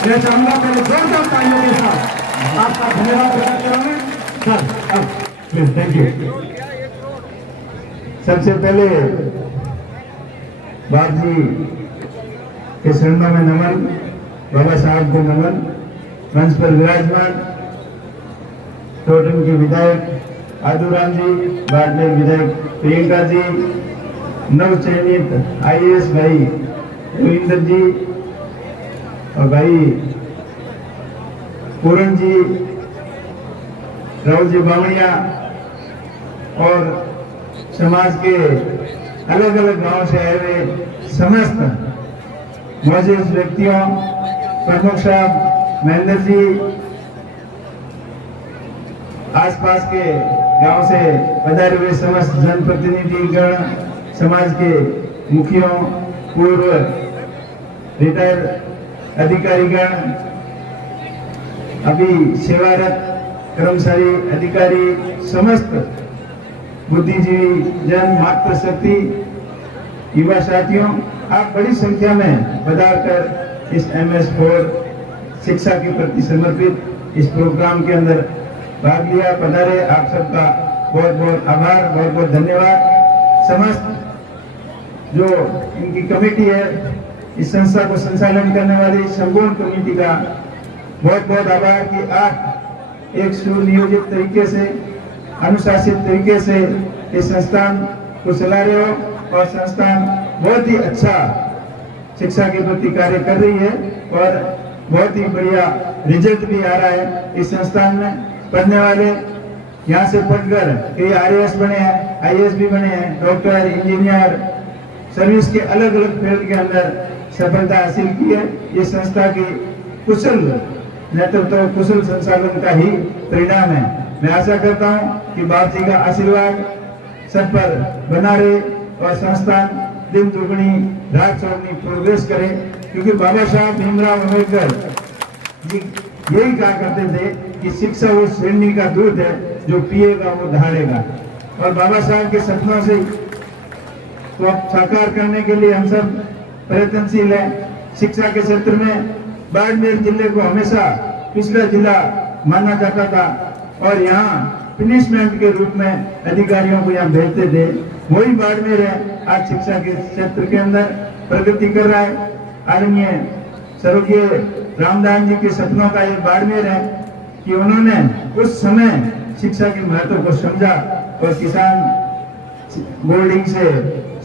मैं चाहूंगा पहले जोरदार तालियों के साथ आपका धन्यवाद प्रकट करूंगा सर। Please, thank you. सबसे पहले बाप जी के चरणों में नमन, बाबा साहब को नमन। मंच पर विराजमान टोटन के विधायक आदूराम जी, बाड़मेर विधायक प्रियंका जी, नव चयनित आईएएस भाई रविंद्र जी और भाई पूरन जी, राहुल जी बावड़िया और समाज के अलग अलग गांव से आए हुए समस्त मौजूद व्यक्तियों, प्रमुख साहब महेंद्र जी, आसपास के गांव से पधारे हुए समस्त जनप्रतिनिधिगण, समाज के मुखियों, पूर्व रिटायर अधिकारीगण, अभी सेवारत कर्मचारी अधिकारी, समस्त बुद्धिजीवी जन, मातृशक्ति, युवा साथियों, आप बड़ी संख्या में पधार कर इस MS4 शिक्षा के प्रति समर्पित इस प्रोग्राम के अंदर भाग लिया, पधारे। आप सबका बहुत बहुत आभार, बहुत बहुत धन्यवाद। समस्त जो इनकी कमेटी है, इस संस्था को संचालन करने वाली संपूर्ण कमेटी का बहुत बहुत आभार कि आप एक सुनियोजित तरीके से, अनुशासित तरीके से इस संस्थान को चला रहे हो और संस्थान बहुत ही अच्छा शिक्षा के प्रति कार्य कर रही है और बहुत ही बढ़िया रिजल्ट भी आ रहा है। इस संस्थान में पढ़ने वाले यहाँ से पढ़कर कई RAS बने हैं, IAS भी बने हैं, डॉक्टर, इंजीनियर, सर्विस के अलग अलग फील्ड के अंदर सफलता हासिल की है। ये संस्था की कुशल नेतृत्व, कुशल संचालन का ही परिणाम है। मैं आशा करता हूँ कि बाप जी का आशीर्वाद सब पर बना रहे और संस्थान दिन दुगनी रात चौगनी प्रोग्रेस करे, क्योंकि बाबा साहब भीमराव अम्बेडकर जी यही कहा करते थे कि शिक्षा वो श्रेणी का दूध है, जो पिएगा वो दहाड़ेगा। और बाबा साहब के सपनों से तो साकार करने के लिए हम सब प्रयत्नशील हैं। शिक्षा के क्षेत्र में बाड़मेर जिले को हमेशा पिछड़ा जिला माना जाता था और यहाँ पनिशमेंट के रूप में अधिकारियों को यहाँ भेजते थे। वही बाड़मेर है, आज शिक्षा के क्षेत्र के अंदर प्रगति कर रहा है। आदरणीय स्वर्गीय रामदास जी के सपनों का ये बाड़मेर है कि उन्होंने उस समय शिक्षा के महत्व को समझा और किसान बोर्डिंग से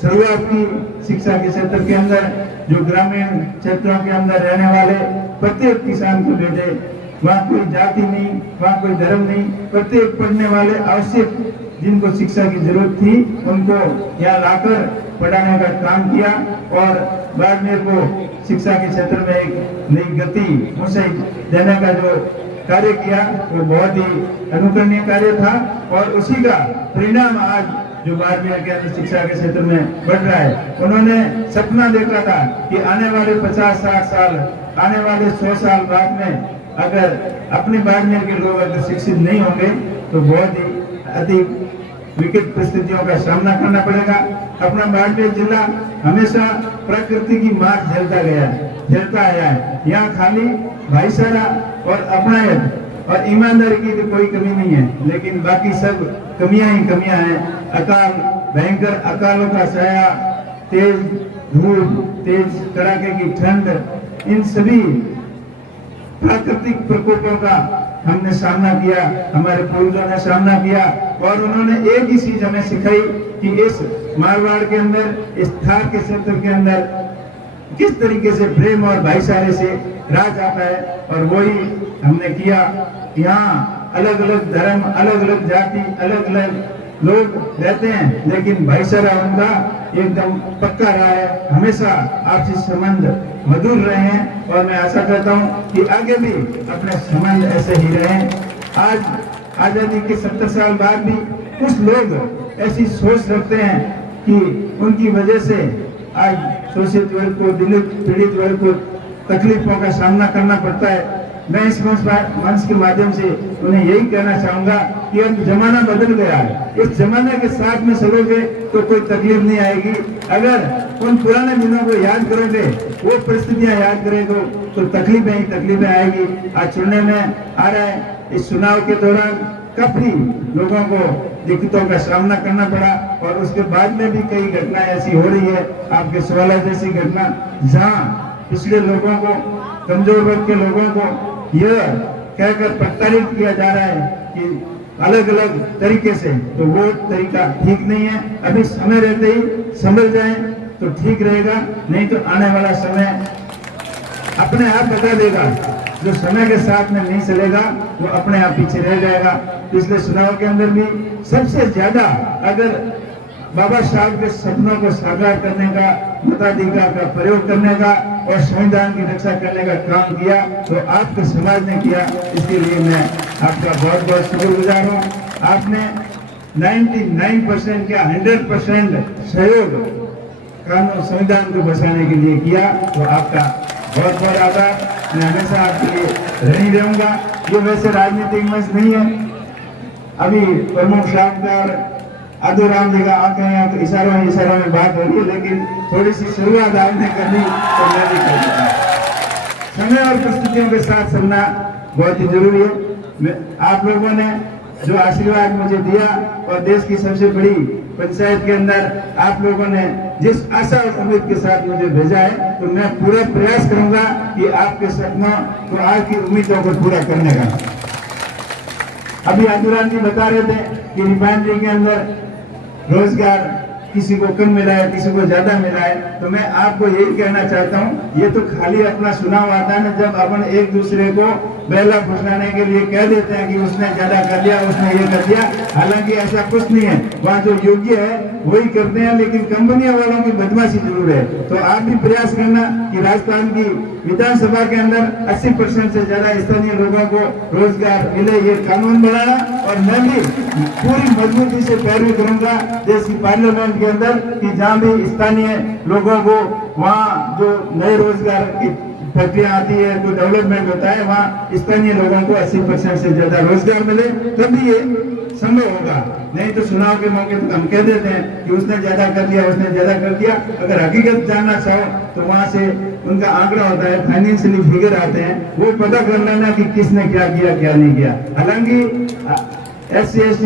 शुरुआत की। शिक्षा के क्षेत्र के अंदर जो ग्रामीण क्षेत्रों के अंदर रहने वाले प्रत्येक किसान को भेजे, वहाँ कोई जाति नहीं, वहाँ कोई धर्म नहीं, प्रत्येक पढ़ने वाले आवश्यक जिनको शिक्षा की जरूरत थी उनको यहाँ लाकर पढ़ाने का काम किया और बाड़मेर को शिक्षा के क्षेत्र में एक नई गति ऊंचाई देने का जो कार्य किया वो बहुत ही अनुकरणीय कार्य था और उसी का परिणाम आज जो बाड़मेर के अंदर शिक्षा के क्षेत्र में बढ़ रहा है। उन्होंने सपना देखा था कि आने वाले 50-60 साल, आने वाले 100 साल बाद में अगर अपने बाड़मेर के लोग अगर शिक्षित नहीं होंगे तो बहुत ही अधिक विकट परिस्थितियों का सामना करना पड़ेगा। अपना बाड़मेर जिला हमेशा प्रकृति की मार झेलता आया है। यहाँ खाली भाईचारा और अपनायत और ईमानदारी की तो कोई कमी नहीं है, लेकिन बाकी सब कमियां ही कमियां हैं। अकाल, भयंकर अकालों का साया, तेज धूप, तेज कड़ाके की ठंड, इन सभी प्राकृतिक प्रकोपों का हमने सामना किया, हमारे पूर्वजों ने सामना किया और उन्होंने एक ही चीज हमें सिखाई कि इस मारवाड़ के अंदर, इस थार के क्षेत्र के अंदर किस तरीके से प्रेम और भाईचारे से राज आता है और वही हमने किया। यहाँ अलग अलग धर्म, अलग अलग जाति, अलग अलग लोग रहते हैं, लेकिन भाईचारा उनका एकदम पक्का रहा है। हमेशा आपसी संबंध मधुर रहे हैं और मैं आशा करता हूँ कि आगे भी अपने संबंध ऐसे ही रहें। आज आजादी के 70 साल बाद भी कुछ लोग ऐसी सोच रखते हैं कि उनकी वजह से आज शोषित वर्ग को, दलित पीड़ित वर्ग को तकलीफों का सामना करना पड़ता है। मैं इस मंच के माध्यम से उन्हें यही कहना चाहूंगा कि अब जमाना बदल गया है। इस जमाने के साथ में चलोगे तो कोई तकलीफ नहीं आएगी। अगर उन पुराने दिनों को याद करोगे, वो परिस्थितियां याद करोगे तो तकलीफें ही तकलीफें आएगी। आज चुनने में आ रहा है, इस चुनाव के दौरान काफी लोगों को दिक्कतों का सामना करना पड़ा और उसके बाद में भी कई घटनाएं ऐसी हो रही है, आपके सवाल जैसी घटना, जहां पिछले लोगों को, कमजोर वर्ग के लोगों को यह कहकर प्रताड़ित किया जा रहा है कि अलग अलग तरीके से, तो वो तरीका ठीक नहीं है। अभी समय रहते ही संभल जाए तो ठीक रहेगा, नहीं तो आने वाला समय अपने आप बता देगा। जो समय के साथ में नहीं चलेगा वो अपने आप पीछे रह जाएगा। पिछले चुनाव के अंदर भी सबसे ज्यादा अगर बाबा साहब के सपनों को साकार करने का, मताधिकार का प्रयोग करने का और संविधान की रक्षा करने का काम किया तो आपके समाज ने किया। इसके लिए मैं आपका बहुत बहुत शुक्रगुजार हूँ। आपने 99% क्या 100% सहयोग कानून संविधान को बचाने के लिए किया, तो आपका बहुत बहुत आभार। मैं हमेशा आपके लिए ऋणी रहूंगा। ये वैसे राजनीतिक मंच नहीं है। अभी प्रमुख साहब आदूराम जी का आंखें इशारों में बात हो रही है, लेकिन थोड़ी सी शुरुआत आपने करनी तो मैं भी कर दूंगा। समय और परिस्थितियों के साथ चलना बहुत ही जरूरी है। आप लोगों ने जो आशीर्वाद मुझे दिया और देश की सबसे बड़ी पंचायत के अंदर आप लोगों ने जिस आशा और उम्मीद के साथ मुझे भेजा है, तो मैं पूरा प्रयास करूंगा कि आपके सपनों को, आपकी उम्मीदों को पूरा करने का। अभी आदूराम जी बता रहे थे कि रिफाइनरी के अंदर रोजगार किसी को कम मिला है, किसी को ज्यादा मिला है, तो मैं आपको यही कहना चाहता हूँ, ये तो खाली अपना चुनाव आता है ना, जब अपन एक दूसरे को बेला फुसलाने के लिए कह देते हैं कि उसने ज्यादा कर लिया, उसने ये कर दिया। हालांकि ऐसा कुछ नहीं है, वहाँ जो योग्य है वही करते हैं, लेकिन कंपनियों वालों की बदमाशी जरूर है। तो आप भी प्रयास करना कि राजस्थान की विधानसभा के अंदर 80% से ज्यादा स्थानीय लोगों को रोजगार मिले, ये कानून बनाना। और मैं भी पूरी मजबूती से पैरवी करूंगा देश की पार्लियामेंट के अंदर कि जहाँ भी स्थानीय लोगों को वहाँ जो नए रोजगार की फैक्ट्रियां आती है, कोई डेवलपमेंट होता है, वहाँ स्थानीय लोगों को 80% से ज्यादा रोजगार मिले, तभी ये संभव होगा। नहीं तो चुनाव के मौके पर हम कह देते हैं कि उसने ज्यादा कर दिया, उसने ज्यादा कर दिया। अगर हकीकत जानना चाहो तो वहाँ से उनका आंकड़ा होता है, फाइनेंशियली फिगर आते हैं, वो पता कर लेना कि किसने क्या किया, क्या नहीं किया। हालांकि SC/ST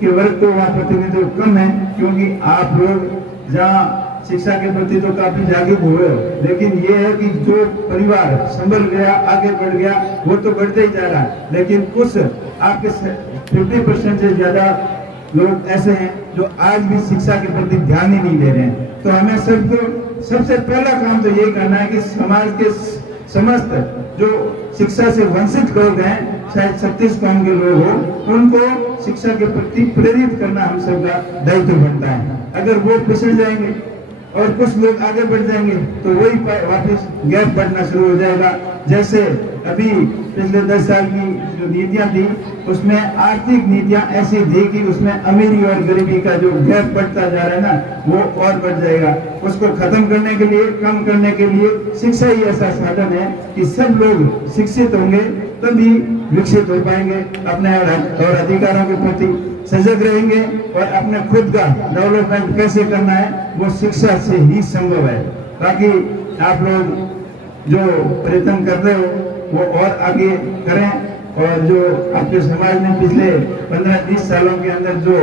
के वर्ग को वहाँ प्रतिनिधित्व कम है, क्योंकि आप लोग जहाँ शिक्षा के प्रति तो काफी जागरूक हुए हो, लेकिन ये है कि जो परिवार संभल गया, आगे बढ़ गया, वो तो बढ़ते ही जा रहा है। लेकिन कुछ आपके 50% से ज्यादा लोग ऐसे हैं जो आज भी शिक्षा के प्रति ध्यान ही नहीं दे रहे हैं। तो हमें सबको सबसे पहला काम तो यही करना है कि समाज के समस्त जो शिक्षा से वंचित लोग हैं, शायद 36 कौम के लोग हो, उनको शिक्षा के प्रति प्रेरित करना हम सबका दायित्व बनता है। अगर वो पिछड़ जाएंगे और कुछ लोग आगे बढ़ जाएंगे तो वही वापस गैप बढ़ना शुरू हो जाएगा। जैसे अभी पिछले 10 साल की जो नीतियां थी, उसमें आर्थिक नीतियां ऐसी थी कि उसमें अमीरी और गरीबी का जो गैप बढ़ता जा रहा है ना, वो और बढ़ जाएगा। उसको खत्म करने के लिए, कम करने के लिए शिक्षा ही ऐसा साधन है कि सब लोग शिक्षित होंगे तभी विकसित हो पाएंगे, अपने और अधिकारों के प्रति सजग रहेंगे और अपने खुद का डेवलपमेंट कैसे करना है वो शिक्षा से ही संभव है। ताकि आप लोग जो प्रयत्न कर रहे हो वो और आगे करें, और जो आपके समाज ने पिछले 15-20 सालों के अंदर जो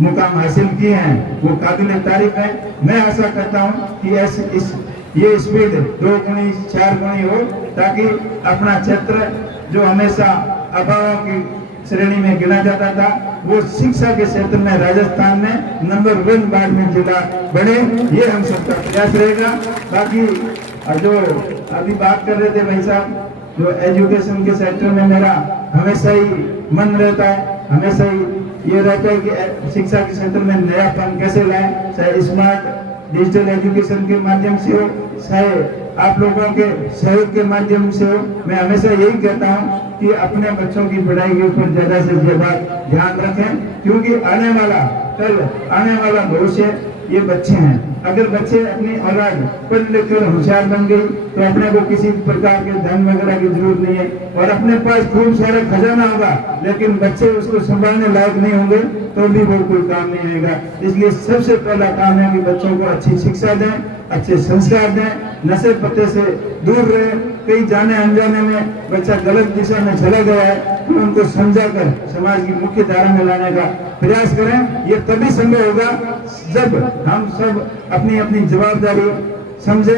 मुकाम हासिल किए हैं वो काबिल तारीफ है। मैं आशा करता हूँ कि ये स्पीड 2 गुनी 4 गुनी हो, ताकि अपना क्षेत्र जो हमेशा अभावों की श्रेणी में गिना जाता था, वो शिक्षा के क्षेत्र में राजस्थान में नंबर 1 बाड़मेर जिला बने, ये हम सबका प्रयास रहेगा। बाकी जो अभी बात कर रहे थे भाई साहब, जो एजुकेशन के सेक्टर में मेरा हमेशा ही मन रहता है, हमेशा ही ये रहता है कि शिक्षा के क्षेत्र में नयापन कैसे लाएं, चाहे स्मार्ट डिजिटल एजुकेशन के माध्यम से हो, चाहे आप लोगों के सहयोग के माध्यम से हो। मैं हमेशा यही कहता हूँ कि अपने बच्चों की पढ़ाई के ऊपर ज्यादा से ज्यादा ध्यान रखें, क्योंकि आने वाला भविष्य ये बच्चे हैं। अगर बच्चे अपनी औलाद पढ़ लिख कर होशियार बन गई तो अपने को किसी प्रकार के धन वगैरह की जरूरत नहीं है, और अपने पास खूब सारा खजाना होगा लेकिन बच्चे उसको संभालने लायक नहीं होंगे तो भी वो कोई काम नहीं आएगा। इसलिए सबसे पहला काम है कि बच्चों को अच्छी शिक्षा दें, अच्छे संस्कार दें, नशे पत्ते से दूर रहे। कई जाने अनजाने में बच्चा गलत दिशा में चला गया है तो उनको समझा कर समाज की मुख्य धारा में लाने का प्रयास करें। ये तभी संभव होगा जब हम सब अपनी अपनी जवाबदारी समझें।